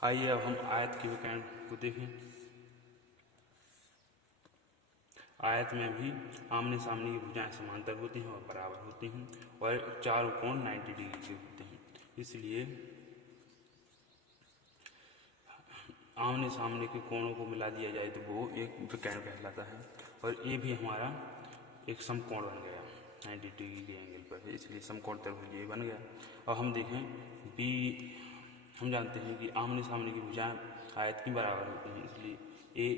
आइए अब हम आयत के विकर्ण को देखें। आयत में भी आमने सामने की भुजाएं समांतर होती हैं और बराबर होती हैं और चारों कोण 90 डिग्री के होते हैं। इसलिए आमने सामने के कोणों को मिला दिया जाए तो वो एक विकर्ण कहलाता है। और ये भी हमारा एक समकोण बन गया 90 डिग्री के एंगल पर है, इसलिए समकोण त्रिभुज ये बन गया। अब हम देखें बी, हम जानते हैं कि आमने सामने की भुजाएं आयत की बराबर होती हैं, इसलिए ए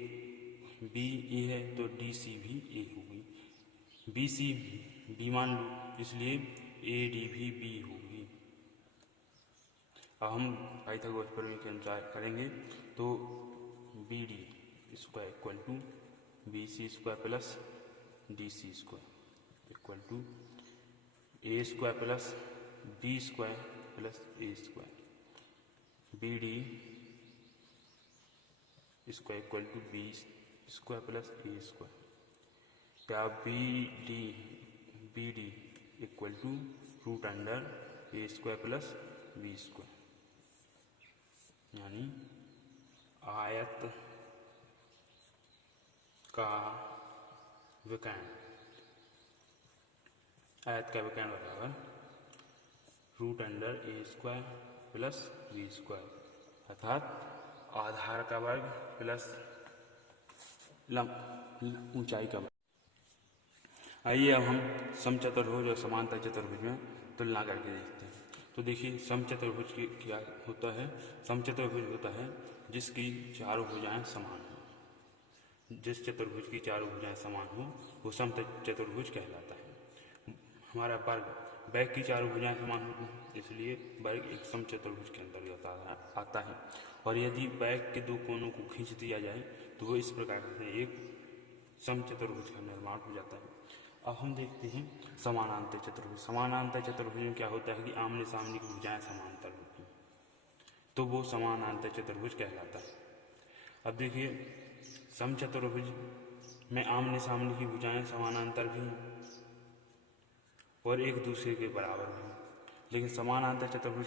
बी ए है तो डी सी भी ए होगी, बी सी बी मान लो, इसलिए ए डी भी बी होगी। अब हम पाइथागोरस प्रमेय के अनुसार करेंगे तो B D square equal to B C square plus D C square equal to A square plus B square plus A square, B D square equal to B square plus A square, या B D equal to root under A square plus B square, यानी आयत का विकर्ण, आयत का विकर्ण बराबर root under A square plus B square, अर्थात आधार का वर्ग प्लस ऊंचाई का वर्ग। आइए अब हम समचतुर्भुज और समांतर चतुर्भुज में तुलना करके देखते हैं। तो देखिए समचतुर्भुज की क्या होता है, समचतुर्भुज होता है जिसकी चारों भुजाएं समान हो। जिस चतुर्भुज की चारों भुजाएं समान हो वो समचतुर्भुज कहलाता है। हमारा वर्ग की चारों भुजाएं समान होती हैं, इसलिए वर्ग एक समचतुर्भुज के अंतर्गत आता है। और यदि वर्ग के दो कोनों को खींच दिया जाए तो वो इस प्रकार से एक समचतुर्भुज का निर्माण हो जाता है। अब हम देखते हैं समानांतर चतुर्भुज। समानांतर चतुर्भुज में क्या होता है कि आमने सामने की भुजाएं समांतर होती हैं, तो वो समानांतर चतुर्भुज कहलाता है। अब देखिए समचतुर्भुज में आमने सामने की भुजाएं समानांतर भी और एक दूसरे के बराबर भी, लेकिन समानांतर चतुर्भुज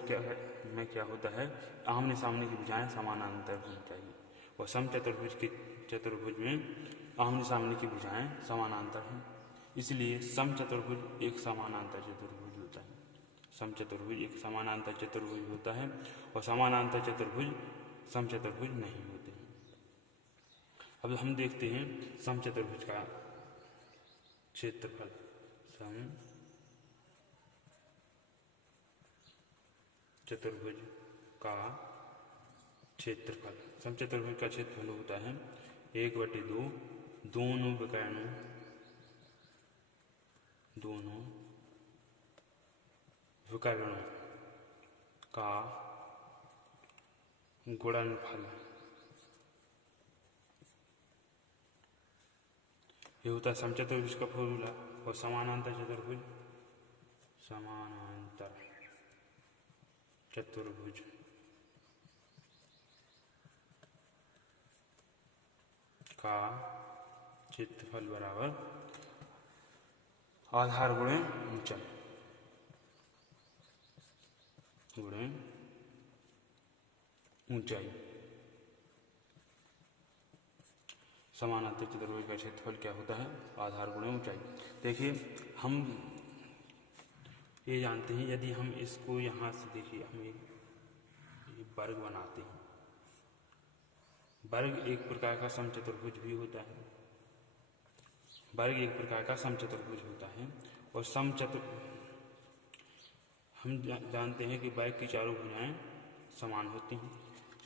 में क्या होता है, आमने सामने की भुजाएं समानांतर होनी चाहिए, और चतुर्भुज में आमने सामने की भुजाएं समानांतर हैं, इसलिए समचतुर्भुज एक समानांतर चतुर्भुज होता है। समचतुर्भुज एक समानांतर चतुर्भुज होता है और समानांतर चतुर्भुज समचतुर्भुज नहीं होते हैं। अब हम देखते हैं समचतुर्भुज का क्षेत्रफल। चतुर्भुज का क्षेत्रफल, समचतुर्भुज का क्षेत्रफल होता है 1/2 दोनों विकर्णों का गुणनफल। ये होता है समचतुर्भुज का फॉर्मूला। और समानांतर चतुर्भुज का क्षेत्रफल बराबर आधार गुणे ऊंचाई समानांतर चतुर्भुज का क्षेत्रफल क्या होता है, आधार गुणे ऊंचाई। देखिए हम ये जानते हैं, यदि हम इसको यहाँ से देखिए, हम एक वर्ग बनाते हैं। वर्ग एक प्रकार का समचतुर्भुज भी होता है, वर्ग एक प्रकार का समचतुर्भुज होता है। और हम जानते हैं कि वर्ग की चारों भुजाएं समान होती हैं,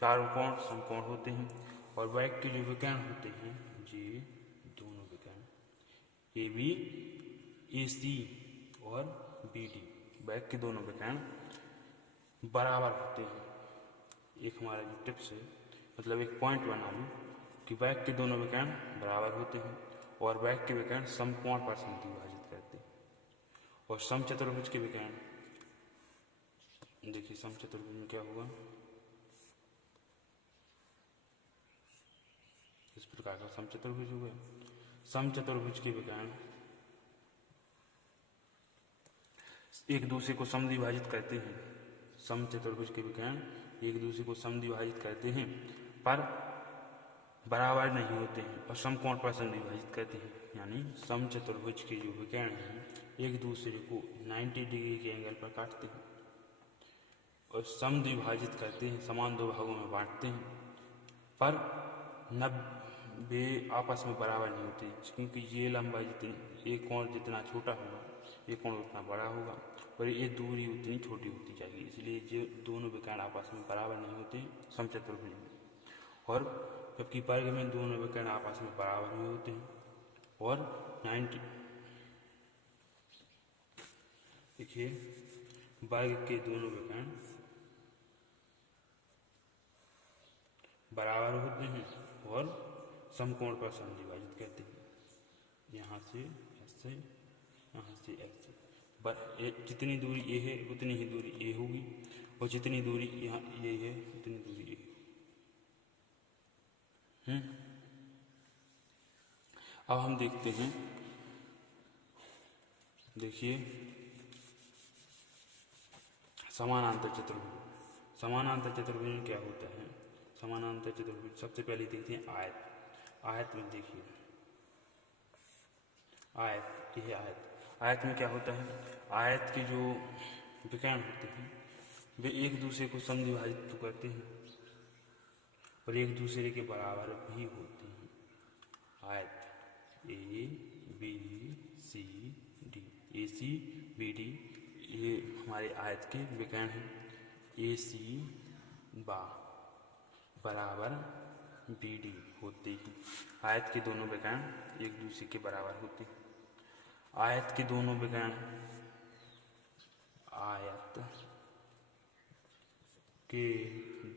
चारों कोण समकोण होते हैं, और वर्ग के जो विकर्ण होते हैं, ये दोनों विकर्ण ए बी ए सी और बी डी, वर्ग के दोनों विकर्ण बराबर होते हैं। एक हमारा जो टिप्स है, मतलब एक पॉइंट बना लो कि वर्ग के दोनों विकर्ण बराबर होते हैं और वर्ग के विकर्ण समकोण पर समद्विभाजित करते हैं। और समचतुर्भुज के विकर्ण देखिए, समचतुर्भुज में क्या हुआ, इस प्रकार का समचतुर्भुज हुआ। समचतुर्भुज के विकर्ण एक दूसरे को समद्विभाजित करते हैं। समचतुर्भुज के विकर्ण एक दूसरे को समद्विभाजित करते हैं पर बराबर नहीं होते हैं और समकोण पर समद्विभाजित करते हैं। यानी समचतुर्भुज के जो विकर्ण हैं एक दूसरे को 90 डिग्री के एंगल पर काटते हैं और समद्विभाजित करते हैं, समान दो भागों में बांटते हैं पर 90 आपस में बराबर नहीं होते, क्योंकि ये लंबाई जितनी, एक कोण जितना छोटा होगा ये कोण उतना बड़ा होगा और ये दूरी उतनी छोटी होती जाएगी, इसलिए जो दोनों विकर्ण आपस में बराबर नहीं होते समचतुर्भुज में। और जबकि वर्ग में दोनों विकर्ण आपस में बराबर ही होते हैं और 90 देखिए वर्ग के दोनों विकर्ण बराबर होते हैं और समकोण पर समद्विभाजित करते हैं। यहाँ से ऐसे, यहाँ से ऐसे, जितनी दूरी ए है उतनी ही दूरी ए होगी और जितनी दूरी यहाँ ये है उतनी दूरी ए होगी। अब हम देखते हैं, देखिए समानांतर चतुर्भुज। समानांतर चतुर्भुज में क्या होता है? समानांतर चतुर्भुज सबसे पहले देखते हैं आयत। आयत में देखिए आयत, यह आयत में क्या होता है? आयत के जो विकर्ण होते हैं वे एक दूसरे को समद्विभाजित तो करते हैं और एक दूसरे के बराबर भी होते हैं। आयत A B C D, A C B D ये हमारे आयत के विकर्ण हैं। ए सी बा बराबर बी डी होते ही आयत के दोनों विकर्ण एक दूसरे के बराबर होते हैं। आयत के दोनों विकर्ण, आयत के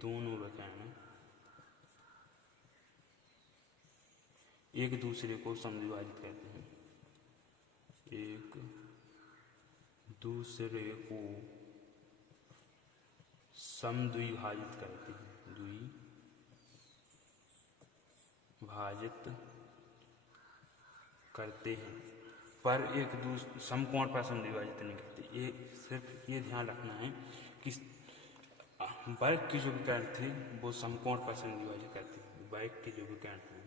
दोनों विकर्ण एक दूसरे को समद्विभाजित करते हैं, एक दूसरे को समद्विभाजित करते हैं, द्विभाजित करते हैं पर एक दूसरे समकोण पर समद्विभाजित नहीं करते। ये सिर्फ ये ध्यान रखना है कि वर्ग के जो विकर्ण थे वो समकोण पर समद्विभाजित करते हैं। वर्ग के जो विकर्ण हैं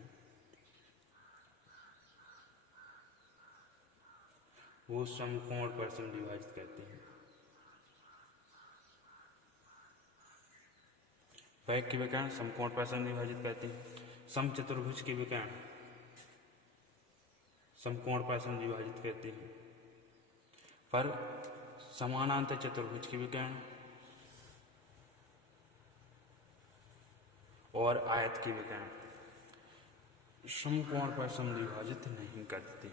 वो समकोण पर समद्विभाजित करते हैं। वर्ग के विकर्ण समकोण पर समद्विभाजित करते हैं। समचतुर्भुज के विकर्ण समकोण पर समद्विभाजित करते हैं पर समानांतर चतुर्भुज के विकर्ण और आयत के विकर्ण समकोण पर समद्विभाजित नहीं करते।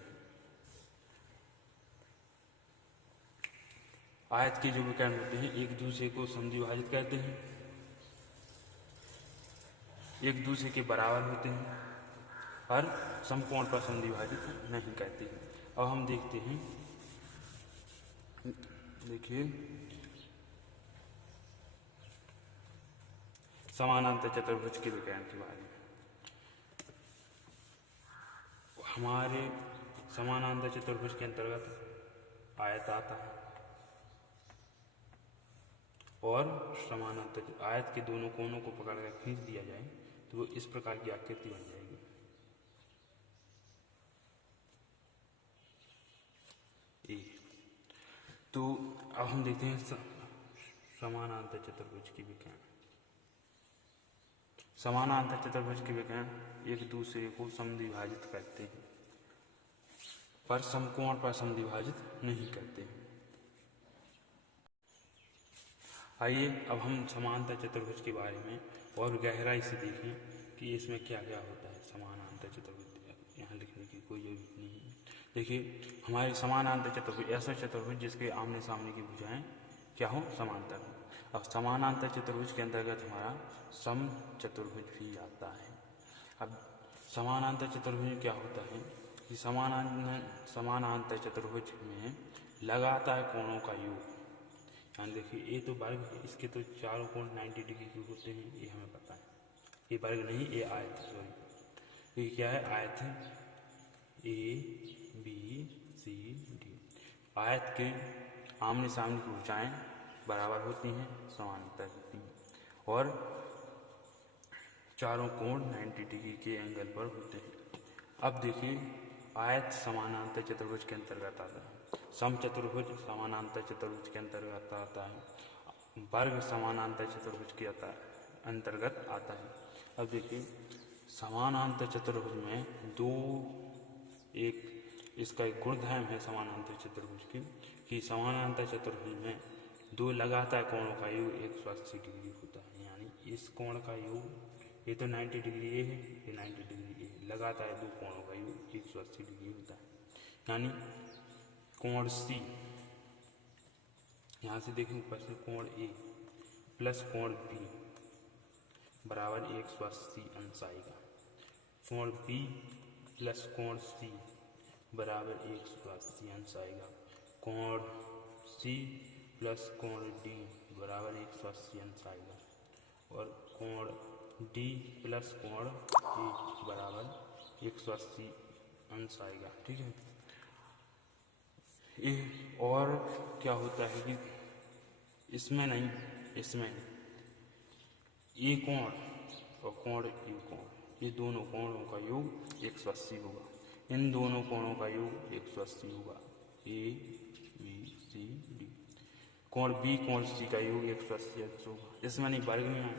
आयत के जो विकर्ण होते हैं एक दूसरे को समद्विभाजित करते हैं, एक दूसरे के बराबर होते हैं और समकोण पर समद्विभाजित नहीं करते हैं। अब हम देखते हैं, देखिए समानांतर चतुर्भुज के विकर्ण के बारे में। हमारे समानांतर चतुर्भुज के अंतर्गत आयत आता है और समानांतर आयत के दोनों कोनों को पकड़कर खींच दिया जाए तो वो इस प्रकार की आकृति बन जाएगी। तो अब हम देखते हैं समानांतर चतुर्भुज की विकर्ण। समानांतर चतुर्भुज के विकर्ण एक दूसरे को समद्विभाजित करते हैं पर समकोण पर समद्विभाजित नहीं करते हैं। आइए अब हम समानांतर चतुर्भुज के बारे में और गहराई से देखें कि इसमें क्या क्या होता है। समानांतर चतुर्भुज यहाँ लिखने की कोई जरूरत नहीं है। देखिए हमारे समानांतर चतुर्भुज ऐसा चतुर्भुज जिसके आमने सामने की भुजाएं क्या हो, समांतर हो। अब समानांतर चतुर्भुज के अंतर्गत हमारा समचतुर्भुज भी आता है। अब समानांतर चतुर्भुज में क्या होता है कि समानांतर चतुर्भुज में लगातार कोणों का योग। यानी देखिए ये तो वर्ग है, इसके तो चारों कोण 90 डिग्री के होते हैं, ये हमें पता है। ये वर्ग नहीं, ये आयत, सॉरी ये क्या है, आयत है। ए बी सी डी आयत के आमने सामने की भुजाएं बराबर होती हैं, समानांतर होती हैं और चारों कोण 90 डिग्री के एंगल पर होते हैं। अब देखिए आयत समानांतर चतुर्भुज के अंतर्गत आता है, समचतुर्भुज समानांतर चतुर्भुज के अंतर्गत आता है, वर्ग समानांतर चतुर्भुज के अंतर्गत आता है। अब देखिए समानांतर चतुर्भुज में दो एक इसका एक गुणधर्म है समानांतर चतुर्भुज की कि समानांतर चतुर्भुज में दो लगातार कोणों का योग 180 डिग्री होता है। यानी इस कोण का योग ये तो 90 डिग्री ये है, ये 90 डिग्री ये है, लगातार दो कोणों का योग 180 डिग्री होता है। यानी कोण सी, यहाँ से देखें ऊपर से कोण ए प्लस कोण बी बराबर 180 अंश आएगा। कोण बी प्लस कोण सी बराबर 180 अंश आएगा। कोण सी प्लस कोण डी बराबर 180 अंश आएगा। और कोण डी प्लस कोण ए बराबर 180 अंश आएगा। ठीक है। ये और क्या होता है कि इसमें नहीं, इसमें ये कोण और कोण ये कोण, ये दोनों कोणों का योग 180 होगा। इन दोनों कोणों का योग 180 होगा। A B C D. कोण बी कोण सी का योग 180 अंश होगा। इसमें नहीं, वर्ग में है,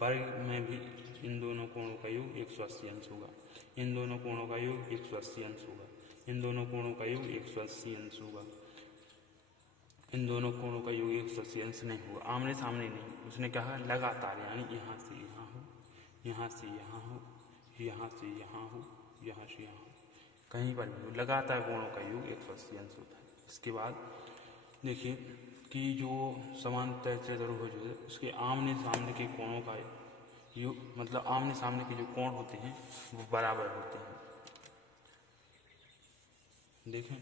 वर्ग में भी इन दोनों कोणों का योग 180 अंश होगा। इन दोनों कोणों का योग 180 अंश होगा। इन दोनों कोणों का योग 180 अंश होगा। इन दोनों कोणों का योग 180 अंश नहीं होगा, आमने सामने नहीं। उसने कहा लगातार, यानी यहाँ से यहाँ हो, यहाँ से यहाँ हो, यहाँ से यहाँ हो, यहाँ से यहाँ हो, कहीं पर भी हो, लगातार कोणों का योग 180 अंश होता है। इसके बाद देखिए कि जो समांतर चतुर्भुज है उसके आमने सामने के कोणों का योग, मतलब आमने सामने के जो कोण होते हैं वो बराबर होते हैं। देखें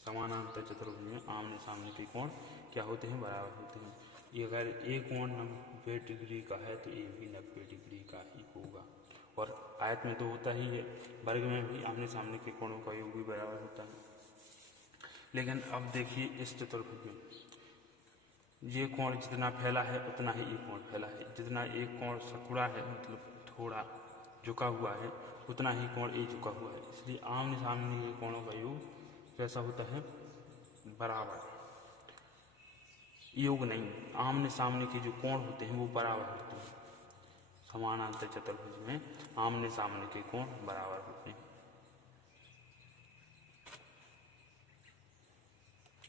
समानांतर चतुर्भुज में आमने सामने के कोण क्या होते हैं, बराबर होते हैं। ये अगर ए कोण 90 डिग्री का है तो ए भी 90 डिग्री का ही होगा। और आयत में तो होता ही है, वर्ग में भी आमने सामने के कोणों का योग भी बराबर होता है। लेकिन अब देखिए इस चतुर्भुज में ये कोण जितना फैला है उतना ही एक कोण फैला है। जितना एक कोण सकुड़ा है, मतलब थोड़ा झुका हुआ है, उतना ही कोण ए झुका हुआ है। इसलिए आमने सामने ये कोणों का योग कैसा होता है, बराबर। योग नहीं, आमने सामने के जो कोण होते हैं वो बराबर होते हैं। समानांतर चतुर्भुज में आमने सामने के कोण बराबर होते हैं।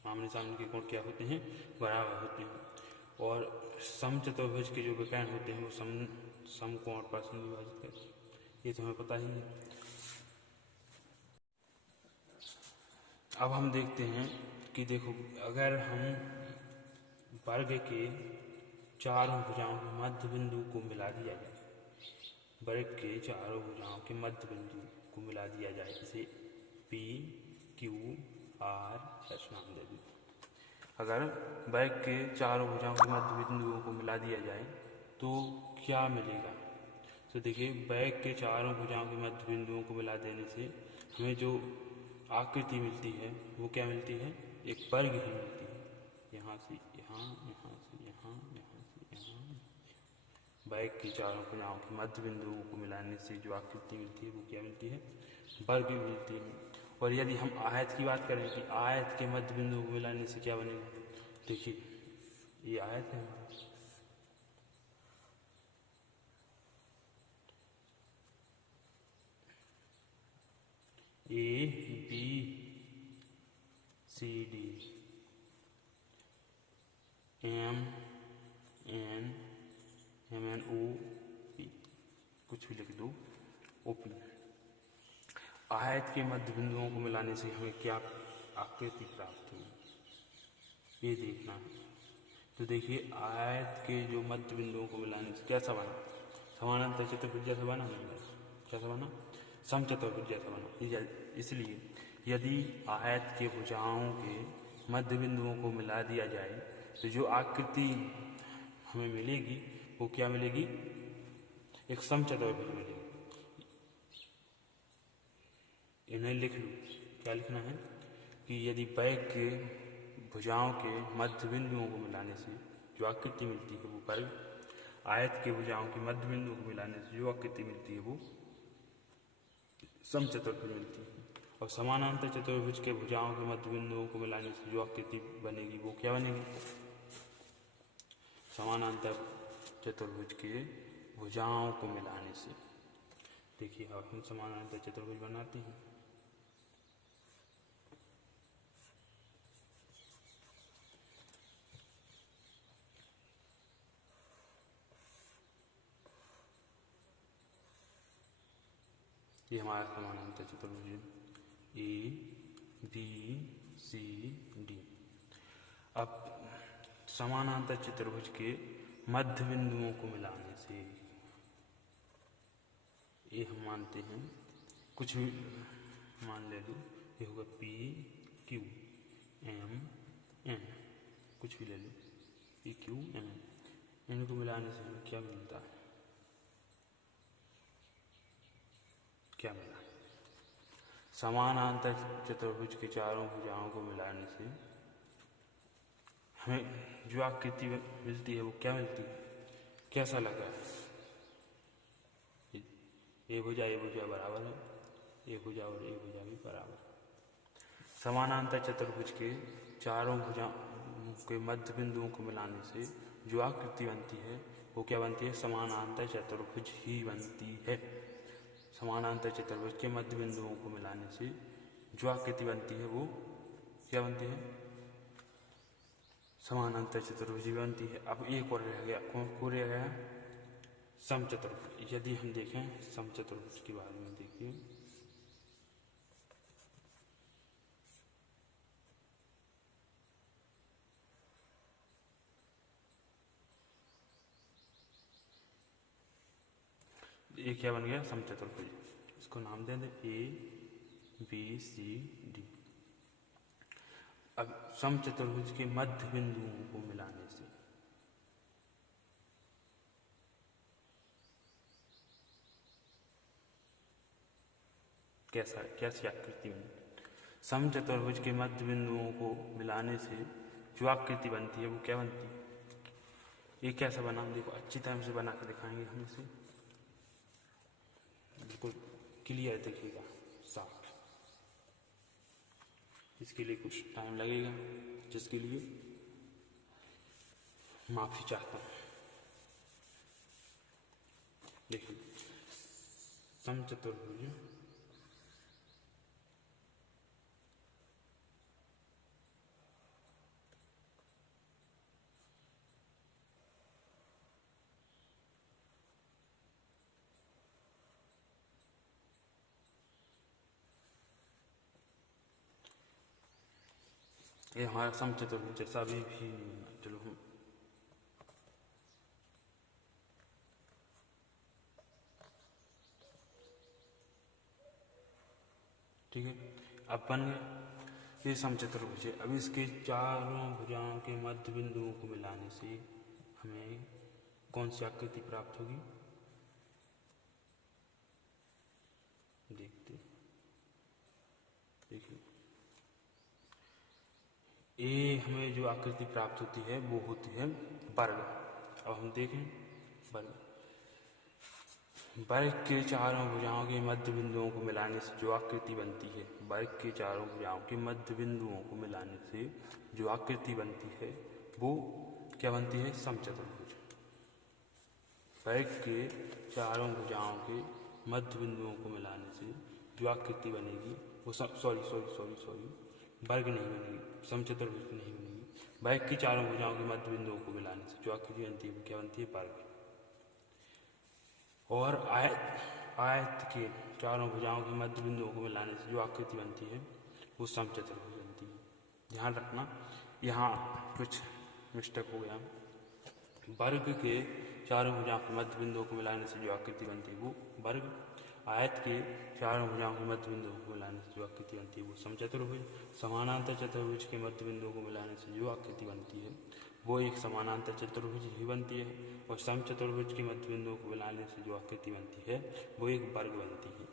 आमने सामने के कोण क्या होते हैं, बराबर होते हैं। और समचतुर्भुज के जो विकर्ण होते हैं वो समकोण पर विभाजित करते हैं, ये तुम्हें पता ही है। अब हम देखते हैं कि देखो अगर हम वर्ग के चारों भुजाओं के मध्य बिंदु को मिला दिया जाए, वर्ग के चारों भुजाओं के मध्य बिंदु को मिला दिया जाए, इसे पी क्यू आर एस नाम दे दी। अगर वर्ग के चारों भुजाओं के मध्य बिंदुओं को मिला दिया जाए तो क्या मिलेगा। तो देखिए वर्ग के चारों भुजाओं के मध्य बिंदुओं को मिला देने से हमें जो आकृति मिलती है वो क्या मिलती है, एक वर्ग ही मिलती है। यहाँ से यहाँ, यहाँ से यहाँ, यहाँ से यहाँ। वर्ग के चारों भुजाओं के मध्य बिंदुओं को मिलाने से जो आकृति मिलती है वो क्या मिलती है, वर्ग मिलती है। और यदि हम आयत की बात करें कि आयत के मध्य बिंदुओं को मिलाने से क्या बनेगा, देखिए ये आयत है, A B C D M N O P, कुछ भी लिख दो, ओ पी। आयत के मध्य बिंदुओं को मिलाने से हमें क्या आकृति प्राप्त हुई, ये देखना है। तो देखिए आयत के जो मध्य बिंदुओं को मिलाने से कैसा बना, समानांतर चतुर्भुज जैसा बना, कैसा बना, समचतुर्भुज जैसा बना। इसलिए यदि आयत के भुजाओं के मध्य बिंदुओं को मिला दिया जाए तो जो आकृति हमें मिलेगी वो क्या मिलेगी, एक समचतुर्भुज मिलेगी। इन्हें लिख लो, क्या लिखना है कि यदि वर्ग के भुजाओं के मध्य बिंदुओं को मिलाने से जो आकृति मिलती है वो वर्ग, आयत के भुजाओं की मध्य बिंदु को मिलाने से जो आकृति मिलती है वो समचतुर्भुज मिलती है। और समानांतर चतुर्भुज के भुजाओं के मध्य बिंदुओं को मिलाने से जो आकृति बनेगी वो क्या बनेगी? समानांतर चतुर्भुज के भुजाओं को मिलाने से। देखिए अब हम समानांतर चतुर्भुज बनाते हैं। ये हमारा समानांतर चतुर्भुज ए बी सी डी। अब समानांतर चतुर्भुज के मध्य बिंदुओं को मिलाने से ये हम मानते हैं, कुछ भी मान ले लो, ये होगा पी क्यू एम एन, कुछ भी ले लो, पी क्यू एम एन, इनको मिलाने से हमें क्या मिलता है? क्या मिला? समानांतर चतुर्भुज के चारों भुजाओं को मिलाने से हमें जो आकृति मिलती है वो क्या मिलती है? कैसा लगा? ये भुजा बराबर है, ये भुजा और ये भुजा भी बराबर। समानांतर चतुर्भुज के चारों भुजाओं के मध्य बिंदुओं को मिलाने से जो आकृति बनती है वो क्या बनती है? समानांतर चतुर्भुज ही बनती है। समानांतर चतुर्भुज के मध्य बिंदुओं को मिलाने से जो आकृति बनती है वो क्या बनती है? समानांतर चतुर्भुज ही बनती है। अब एक और रह गया, कौन रह गया? समचतुर्भुज। यदि हम देखें समचतुर्भुज के बारे में, देखिए ये क्या बन गया? समचतुर्भुज। इसको नाम दे दें ए बी सी डी। अब समचतुर्भुज के मध्य बिंदुओं को मिलाने से कैसी आकृति बनी? समचतुर्भुज के मध्य बिंदुओं को मिलाने से जो आकृति बनती है वो क्या बनती है? ये कैसा बना? देखो अच्छी तरह से बना के दिखाएंगे हम इसे, बिल्कुल क्लियर दिखेगा, साफ। इसके लिए कुछ टाइम लगेगा, जिसके लिए माफी चाहता हूँ। देखिए समचतुर्भुज ये हमारा समचतुर्भुज जैसा भी चलो हम ठीक है, अब बन गया ये समचतुर्भुज है। अब इसके चारों भुजाओं के मध्य बिंदुओं को मिलाने से हमें कौन सी आकृति प्राप्त होगी? देखते देखिए, ये हमें जो आकृति प्राप्त होती है वो होती है वर्ग। अब हम देखें वर्ग। वर्ग के चारों भुजाओं के मध्य बिंदुओं को मिलाने से जो आकृति बनती है, वर्ग के चारों भुजाओं के मध्य बिंदुओं को मिलाने से जो आकृति बनती है वो क्या बनती है? समचतुर्भुज। वर्ग के चारों भुजाओं के मध्य बिंदुओं को मिलाने से जो आकृति बनेगी वो सॉरी वर्ग नहीं बनेगी, समचतुर्भुज नहीं बनेगी। वर्ग की चारों भुजाओं के मध्य बिंदुओं को मिलाने से जो आकृति बनती है वो क्या बनती है? वर्ग। और आयत के चारों भुजाओं के मध्य बिंदुओं को मिलाने से जो आकृति बनती है वो समचतुर्भुज बनती है। ध्यान रखना, यहाँ कुछ मिस्टेक हो गया। वर्ग के चारों भुजाओं के मध्य बिंदुओं को मिलाने से जो आकृति बनती है वो वर्ग। आयत के चारों भुजाओं के मध्य बिंदुओं को मिलाने से जो आकृति बनती है वो समचतुर्भुज। समानांतर चतुर्भुज के मध्य बिंदुओं को मिलाने से जो आकृति बनती है वो एक समानांतर चतुर्भुज ही बनती है। और समचतुर्भुज के मध्य बिंदुओं को मिलाने से जो आकृति बनती है वो एक वर्ग बनती है।